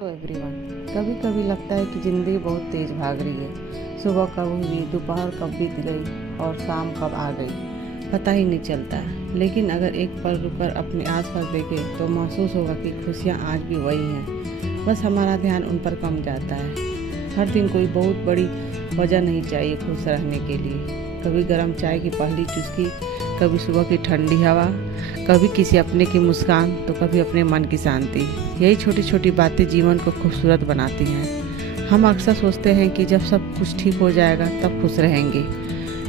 तो एवरीवन, कभी कभी लगता है कि ज़िंदगी बहुत तेज़ भाग रही है। सुबह कब हुई, दोपहर कब बीत गई और शाम कब आ गई, पता ही नहीं चलता। लेकिन अगर एक पल रुककर अपने आसपास देखें तो महसूस होगा कि खुशियाँ आज भी वही हैं, बस हमारा ध्यान उन पर कम जाता है। हर दिन कोई बहुत बड़ी वजह नहीं चाहिए खुश रहने के लिए। कभी गर्म चाय की पहली चुस्की, कभी सुबह की ठंडी हवा, कभी किसी अपने की मुस्कान, तो कभी अपने मन की शांति। यही छोटी छोटी बातें जीवन को खूबसूरत बनाती हैं। हम अक्सर सोचते हैं कि जब सब कुछ ठीक हो जाएगा तब खुश रहेंगे,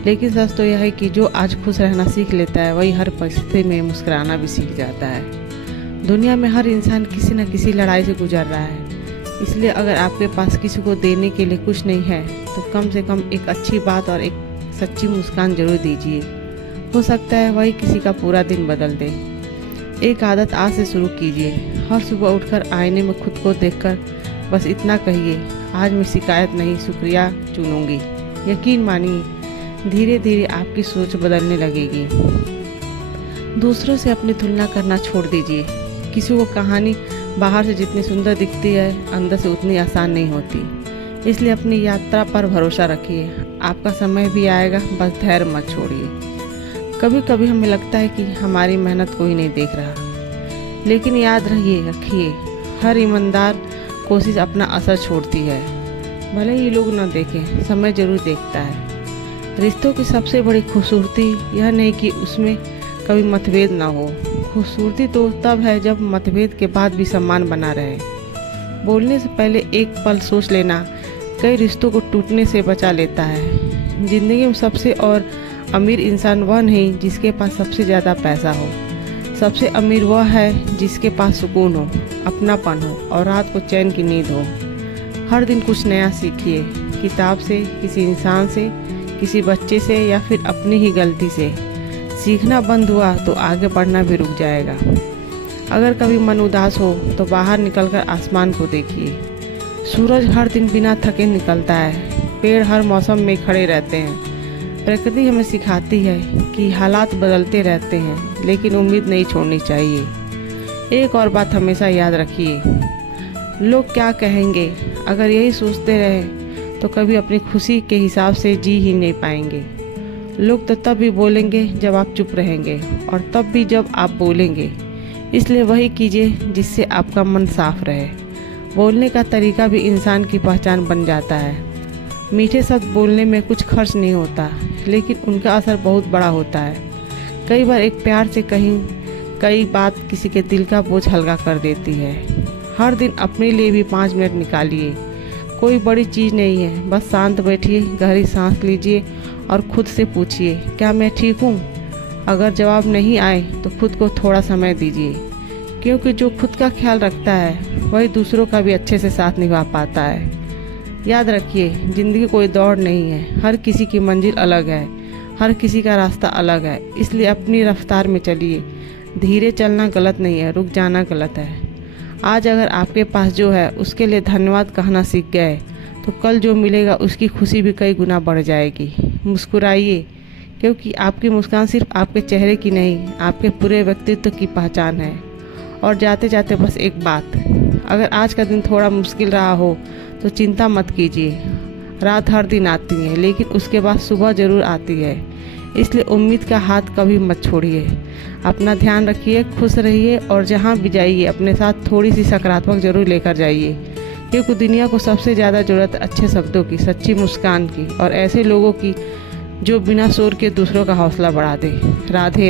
लेकिन सच तो यह है कि जो आज खुश रहना सीख लेता है वही हर परिस्थिति में मुस्कुराना भी सीख जाता है। दुनिया में हर इंसान किसी न किसी लड़ाई से गुजर रहा है, इसलिए अगर आपके पास किसी को देने के लिए कुछ नहीं है तो कम से कम एक अच्छी बात और एक सच्ची मुस्कान जरूर दीजिए। हो सकता है वही किसी का पूरा दिन बदल दे। एक आदत आज से शुरू कीजिए। हर सुबह उठकर आईने में खुद को देखकर बस इतना कहिए, आज मैं शिकायत नहीं शुक्रिया चुनूंगी। यकीन मानिए, धीरे धीरे आपकी सोच बदलने लगेगी। दूसरों से अपनी तुलना करना छोड़ दीजिए। किसी को कहानी बाहर से जितनी सुंदर दिखती है, अंदर से उतनी आसान नहीं होती। इसलिए अपनी यात्रा पर भरोसा रखिए, आपका समय भी आएगा, बस धैर्य मत छोड़िए। कभी कभी हमें लगता है कि हमारी मेहनत कोई नहीं देख रहा, लेकिन याद रखिए, हर ईमानदार कोशिश अपना असर छोड़ती है। भले ही लोग न देखें, समय जरूर देखता है। रिश्तों की सबसे बड़ी खूबसूरती यह नहीं कि उसमें कभी मतभेद ना हो। खूबसूरती तो तब है जब मतभेद के बाद भी सम्मान बना रहे। बोलने से पहले एक पल सोच लेना कई रिश्तों को टूटने से बचा लेता है। जिंदगी में सबसे और अमीर इंसान वह नहीं जिसके पास सबसे ज़्यादा पैसा हो। सबसे अमीर वह है जिसके पास सुकून हो, अपनापन हो और रात को चैन की नींद हो। हर दिन कुछ नया सीखिए, किताब से, किसी इंसान से, किसी बच्चे से या फिर अपनी ही गलती से। सीखना बंद हुआ तो आगे बढ़ना भी रुक जाएगा। अगर कभी मन उदास हो तो बाहर निकलकर आसमान को देखिए। सूरज हर दिन बिना थके निकलता है, पेड़ हर मौसम में खड़े रहते हैं। प्रकृति हमें सिखाती है कि हालात बदलते रहते हैं, लेकिन उम्मीद नहीं छोड़नी चाहिए। एक और बात हमेशा याद रखिए, लोग क्या कहेंगे, अगर यही सोचते रहे तो कभी अपनी खुशी के हिसाब से जी ही नहीं पाएंगे। लोग तो तब भी बोलेंगे जब आप चुप रहेंगे, और तब भी जब आप बोलेंगे। इसलिए वही कीजिए जिससे आपका मन साफ रहे। बोलने का तरीका भी इंसान की पहचान बन जाता है। मीठे शब्द बोलने में कुछ खर्च नहीं होता, लेकिन उनका असर बहुत बड़ा होता है। कई बार एक प्यार से कई बात किसी के दिल का बोझ हल्का कर देती है। हर दिन अपने लिए भी 5 मिनट निकालिए। कोई बड़ी चीज़ नहीं है, बस शांत बैठिए, गहरी सांस लीजिए और खुद से पूछिए, क्या मैं ठीक हूँ? अगर जवाब नहीं आए तो खुद को थोड़ा समय दीजिए, क्योंकि जो खुद का ख्याल रखता है वही दूसरों का भी अच्छे से साथ निभा पाता है। याद रखिए, ज़िंदगी कोई दौड़ नहीं है, हर किसी की मंजिल अलग है, हर किसी का रास्ता अलग है। इसलिए अपनी रफ्तार में चलिए। धीरे चलना गलत नहीं है, रुक जाना गलत है। आज अगर आपके पास जो है उसके लिए धन्यवाद कहना सीख गए तो कल जो मिलेगा उसकी खुशी भी कई गुना बढ़ जाएगी। मुस्कुराइए, क्योंकि आपकी मुस्कान सिर्फ आपके चेहरे की नहीं, आपके पूरे व्यक्तित्व की पहचान है। और जाते जाते बस एक बात, अगर आज का दिन थोड़ा मुश्किल रहा हो तो चिंता मत कीजिए। रात हर दिन आती है, लेकिन उसके बाद सुबह ज़रूर आती है। इसलिए उम्मीद का हाथ कभी मत छोड़िए। अपना ध्यान रखिए, खुश रहिए और जहाँ भी जाइए अपने साथ थोड़ी सी सकारात्मक जरूर लेकर जाइए, क्योंकि दुनिया को सबसे ज़्यादा ज़रूरत अच्छे शब्दों की, सच्ची मुस्कान की और ऐसे लोगों की जो बिना शोर के दूसरों का हौसला बढ़ा दे। राधे।